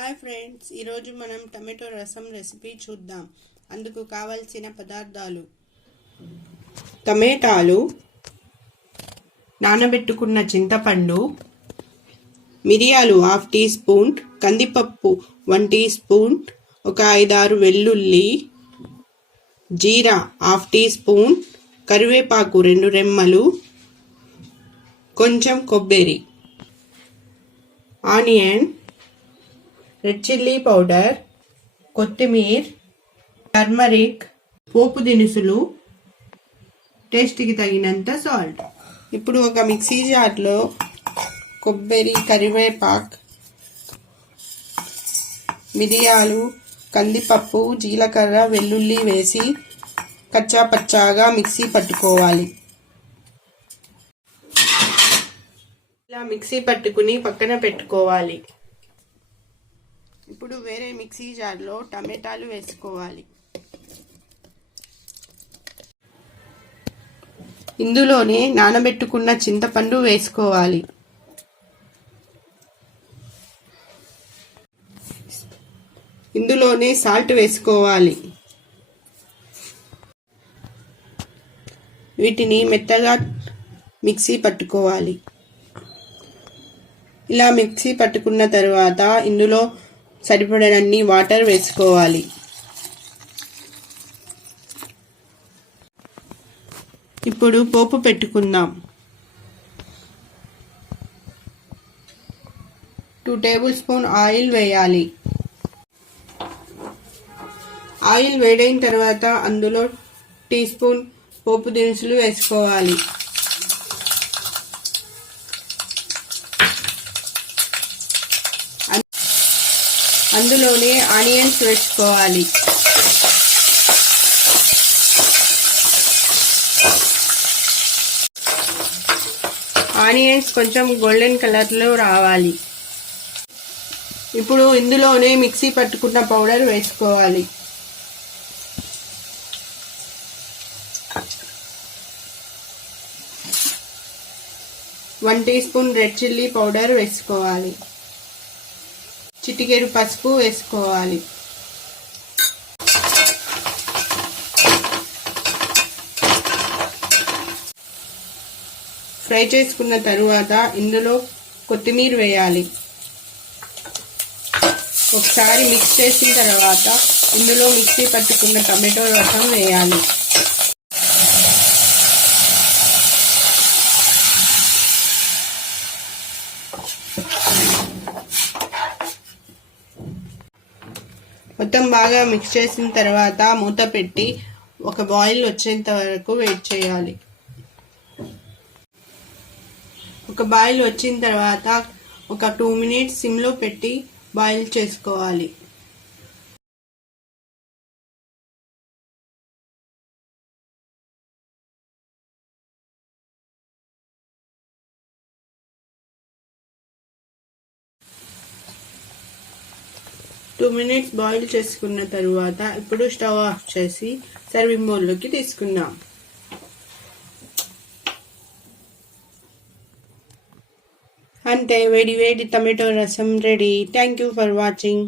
Hi friends, ఈరోజు మనం tomato రసం రెసిపీ చూద్దాం. అందుకు కావలసిన పదార్థాలు: టమాటాలు, నానబెట్టుకున్న చింతపండు, మిరియాలు 1/2 టీ స్పూన్, కందిపప్పు 1 టీ స్పూన్, ఒక 5-6 వెల్లుల్లి, జీరా 1/2 టీ స్పూన్, కరివేపాకు 2 రెమ్మలు, కొంచెం కొబ్బరి, ఆనియన్, రెడ్ చిల్లీ పౌడర్, కొత్తిమీర, టర్మరిక్, పోపు దినుసులు, టేస్ట్కి తగినంత సాల్ట్. ఇప్పుడు ఒక మిక్సీ జార్లో కొబ్బరి, కరివేపాకు, మిరియాలు, కందిపప్పు, జీలకర్ర, వెల్లుల్లి వేసి కచ్చా పచ్చాగా మిక్సీ పట్టుకోవాలి. ఇలా మిక్సీ పట్టుకుని పక్కన పెట్టుకోవాలి. ఇప్పుడు వేరే మిక్సీ జార్లో టమాటాలు వేసుకోవాలి. ఇందులోనే నానబెట్టుకున్న చింతపండు వేసుకోవాలి. ఇందులోనే సాల్ట్ వేసుకోవాలి. వీటిని మెత్తగా మిక్సీ పట్టుకోవాలి. ఇలా మిక్సీ పట్టుకున్న తర్వాత ఇందులో సరిపడనన్ని వాటర్ వేసుకోవాలి. ఇప్పుడు పోపు పెట్టుకుందాం. 2 టేబుల్ స్పూన్ ఆయిల్ వేయాలి. ఆయిల్ వేడైన తర్వాత అందులో టీ స్పూన్ పోపు దినుసులు వేసుకోవాలి. అందులోనే ఆనియన్స్ వేసుకోవాలి. ఆనియన్స్ కొంచెం గోల్డెన్ కలర్లో రావాలి. ఇప్పుడు ఇందులోనే మిక్సీ పట్టుకున్న పౌడర్ వేసుకోవాలి. One teaspoon red chilli powder వేసుకోవాలి. చిటికెడు పసుపు వేసుకోవాలి. ఫ్రై చేసుకున్న తరువాత ఇందులో కొత్తిమీర వేయాలి. ఒకసారి మిక్స్ చేసిన తర్వాత ఇందులో మిక్సీ పట్టుకున్న టమాటో రసం వేయాలి. మొత్తం బాగా మిక్స్ చేసిన తర్వాత మూత పెట్టి ఒక బాయిల్ వచ్చేంత వరకు వెయిట్ చేయాలి. ఒక బాయిల్ వచ్చిన తర్వాత ఒక 2 మినిట్స్ సిమ్లో పెట్టి బాయిల్ చేసుకోవాలి. టూ మినిట్స్ బాయిల్ చేసుకున్న తరువాత ఇప్పుడు స్టవ్ ఆఫ్ చేసి సర్వింగ్ బౌల్లోకి తీసుకుందాం. అంతే, వేడి వేడి టమాటో రసం ready. Thank you for watching.